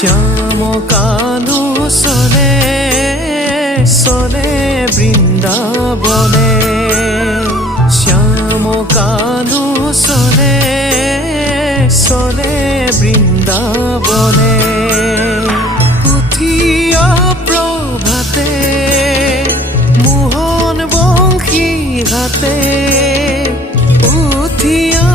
শ্যাম কানু চলে চলে বৃন্দাবনে, শ্যাম কানু চলে চলে বৃন্দাবনে। উঠিয়া প্রভাতে মোহন বংশী ঘাটে, উঠিয়া